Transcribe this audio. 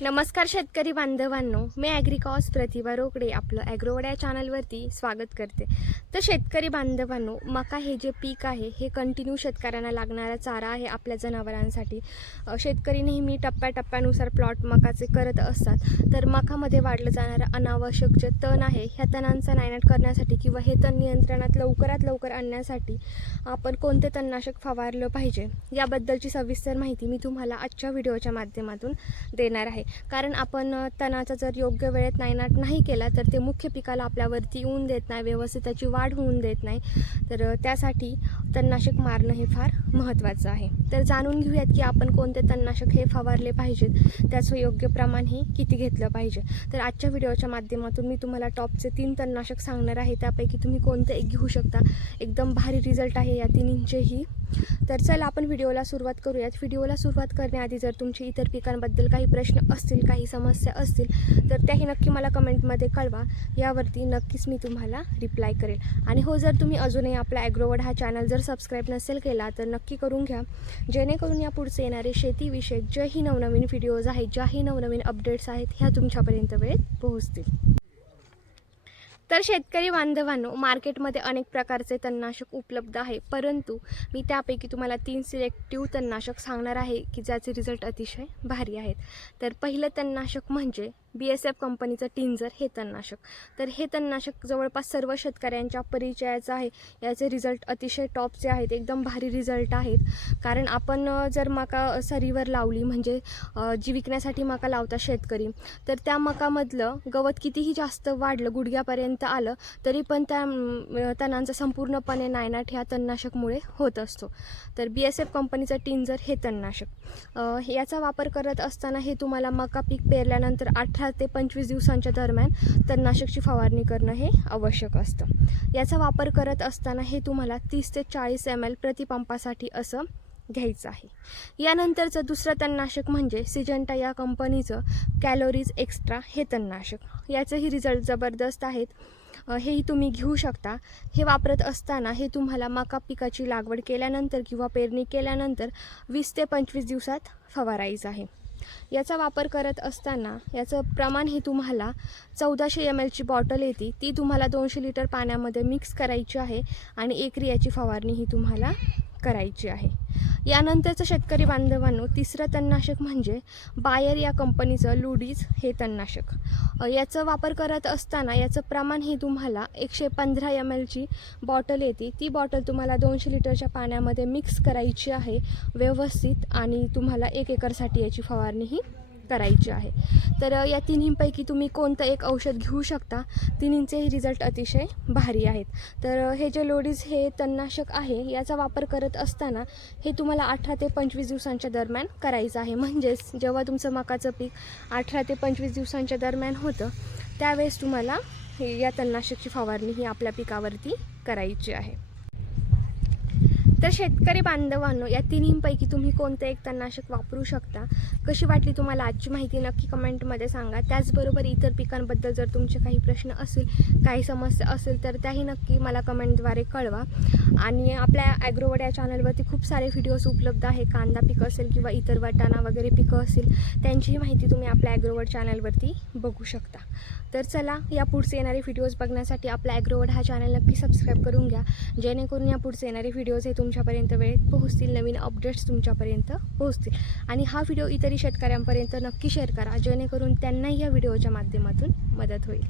नमस्कार शेतकरी बांधवांनो मी ॲग्रिकॉस प्रतिभा रोकडे आपलं ॲग्रोवड्या चॅनलवरती स्वागत करते. तर शेतकरी बांधवांनो मका हे जे पीक आहे हे कंटिन्यू शेतकऱ्यांना लागणारा चारा आहे आपल्या जनावरांसाठी. शेतकरी नेहमी टप्प्याटप्प्यानुसार प्लॉट मकाचे करत असतात. तर मकामध्ये वाढलं जाणारं अनावश्यक जे तण आहे ह्या तणांचा नायनाट करण्यासाठी किंवा हे तण नियंत्रणात लवकरात लवकर आणण्यासाठी आपण कोणते तणनाशक फवारलं पाहिजे याबद्दलची सविस्तर माहिती मी तुम्हाला आजच्या व्हिडिओच्या माध्यमातून देणार आहे. कारण आपण तणाचा जर योग्य वेळेत नायनाट नाही केला तर ते मुख्य पिकाला आपल्यावरती येऊन देत नाही व्यवस्थित त्याची वाढ होऊन देत नाही. तर त्यासाठी तणनाशक मारणं हे फार महत्त्वाचं आहे. तर जाणून घेऊयात की आपण कोणते तणनाशक हे फवारले पाहिजेत त्याचं योग्य प्रमाण हे किती घेतलं पाहिजे. तर आजच्या व्हिडिओच्या माध्यमातून मी तुम्हाला टॉपचे तीन तणनाशक सांगणार आहे त्यापैकी तुम्ही कोणतं एक घेऊ शकता. एकदम भारी रिझल्ट आहे या तिन्हींचेही तर चला आपण व्हिडिओला सुरुवात करूयात. व्हिडिओला सुरुवात करण्याआधी जर तुमचे इतर पिकांबद्दल काही प्रश्न असतील काही समस्या असतील तर त्याही नक्की मला कमेंटमध्ये कळवा. यावरती नक्कीच मी तुम्हाला रिप्लाय करेल. आणि हो जर तुम्ही अजूनही आपला ॲग्रोवर्ड हा चॅनल जर सबस्क्राईब नसेल केला तर नक्की करून घ्या. जेणेकरून या पुढचे येणारे शेतीविषयक ज्याही नवनवीन व्हिडिओज आहेत ज्याही नवनवीन अपडेट्स आहेत ह्या तुमच्यापर्यंत वेळेत पोहोचतील. तर शेतकरी बांधवांनो मार्केटमध्ये अनेक प्रकारचे तणनाशक उपलब्ध आहे. परंतु मी त्यापैकी तुम्हाला तीन सिलेक्टिव्ह तणनाशक सांगणार आहे की ज्याचे रिझल्ट अतिशय भारी आहेत. तर पहिलं तणनाशक म्हणजे बी एस एफ कंपनीचं टिंजर हे तणनाशक तर हे तणनाशक जवळपास सर्व शेतकऱ्यांच्या परिचयाचं आहे. याचे रिझल्ट अतिशय टॉपचे आहेत. एकदम भारी रिझल्ट आहेत. कारण आपण जर मका सरीवर लावली म्हणजे जी विकण्यासाठी मका लावता शेतकरी तर त्या मकामधलं गवत कितीही जास्त वाढलं गुडघ्यापर्यंत आलं तरी पण त्या तणांचा संपूर्णपणे नायनाट ह्या तणनाशकमुळे होत असतो. तर बी एस एफ कंपनीचं टिंजर हे तणनाशक याचा वापर करत असताना हे तुम्हाला मका पीक पेरल्यानंतर आठ अठरा ते पंचवीस दिवसांच्या दरम्यान तणनाशकची फवारणी करणं हे आवश्यक असतं. याचा वापर करत असताना हे तुम्हाला तीस ते चाळीस एम एल प्रतिपंपासाठी असं घ्यायचं आहे. यानंतरचं दुसरं तणनाशक म्हणजे सिजंटा या कंपनीचं कॅलोरीज एक्स्ट्रा हे तणनाशक. याचेही रिझल्ट जबरदस्त आहेत. हेही तुम्ही घेऊ शकता. हे वापरत असताना हे तुम्हाला मका पिकाची लागवड केल्यानंतर किंवा पेरणी केल्यानंतर वीस ते पंचवीस दिवसात फवारायचं आहे. याचा वापर करत असताना याचं प्रमाण हे तुम्हाला चौदाशे एम एलची बॉटल येते. ती तुम्हाला दोनशे लिटर पाण्यामध्ये मिक्स करायची आहे आणि एकरी याची फवारणी ही तुम्हाला करायची आहे. यानंतरचं शेतकरी बांधवांनो तिसरं तणनाशक म्हणजे बायर या कंपनीचं लुडीज हे तणनाशक. याचा वापर करत असताना याचं प्रमाण हे तुम्हाला एकशे पंधरा एम एलची बॉटल येते. ती बॉटल तुम्हाला दोनशे लिटरच्या पाण्यामध्ये मिक्स करायची आहे व्यवस्थित आणि तुम्हाला एक एकरसाठी याची फवारणी ही करायची आहे. तर या तिन्हींपैकी तुम्ही कोणतं एक औषध घेऊ शकता? तिन्हींचेही रिझल्ट अतिशय भारी आहेत. तर हे जे लोडीज हे तणनाशक आहे याचा वापर करत असताना हे तुम्हाला अठरा ते पंचवीस दिवसांच्या दरम्यान करायचं आहे. म्हणजेच जेव्हा तुमचं मकाचं पीक अठरा ते पंचवीस दिवसांच्या दरम्यान होतं त्यावेळेस तुम्हाला हे या तणनाशकची फवारणी ही आपल्या पिकावरती करायची आहे. तर शेतकरी बांधवांनो या तिन्हींपैकी तुम्ही कोणतं एक तणनाशक वापरू शकता? कशी वाटली तुम्हाला आजची माहिती? नक्की कमेंटमध्ये सांगा. त्याचबरोबर इतर पिकांबद्दल जर तुमचे काही प्रश्न असतील काही समस्या असेल तर त्याही नक्की मला कमेंटद्वारे कळवा. आणि आपल्या ॲग्रोवड या चॅनलवरती खूप सारे व्हिडिओज उपलब्ध आहे. कांदा पिकं असेल किंवा इतर वाटाणा वगैरे पिकं असेल त्यांचीही माहिती तुम्ही आपल्या ॲग्रोवड चॅनलवरती बघू शकता. तर चला या पुढचे येणारे व्हिडिओज बघण्यासाठी आपला ॲग्रोवड हा चॅनल नक्की सबस्क्राईब करून घ्या. जेणेकरून या पुढचे येणारे व्हिडिओज हे तुम्ही तुमच्यापर्यंत वेळेत पोहोचतील नवीन अपडेट्स तुमच्यापर्यंत पोहोचतील. आणि हा व्हिडिओ इतरही शेतकऱ्यांपर्यंत नक्की शेअर करा जेणेकरून त्यांनाही या व्हिडिओच्या माध्यमातून मदत होईल.